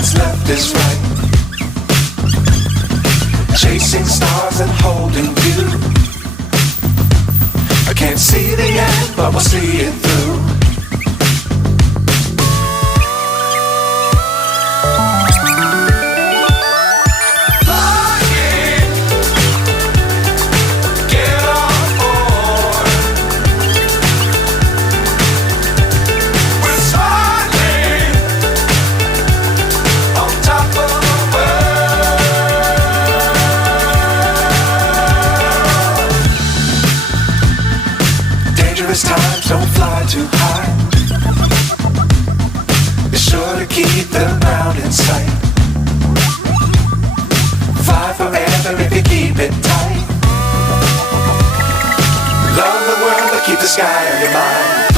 what's left is right. Chasing stars and holding you. I can't see the end, but we'll see it through. Dangerous times, don't fly too high. Be sure to keep the ground in sight. Fly forever if you keep it tight. Love the world, but keep the sky on your mind.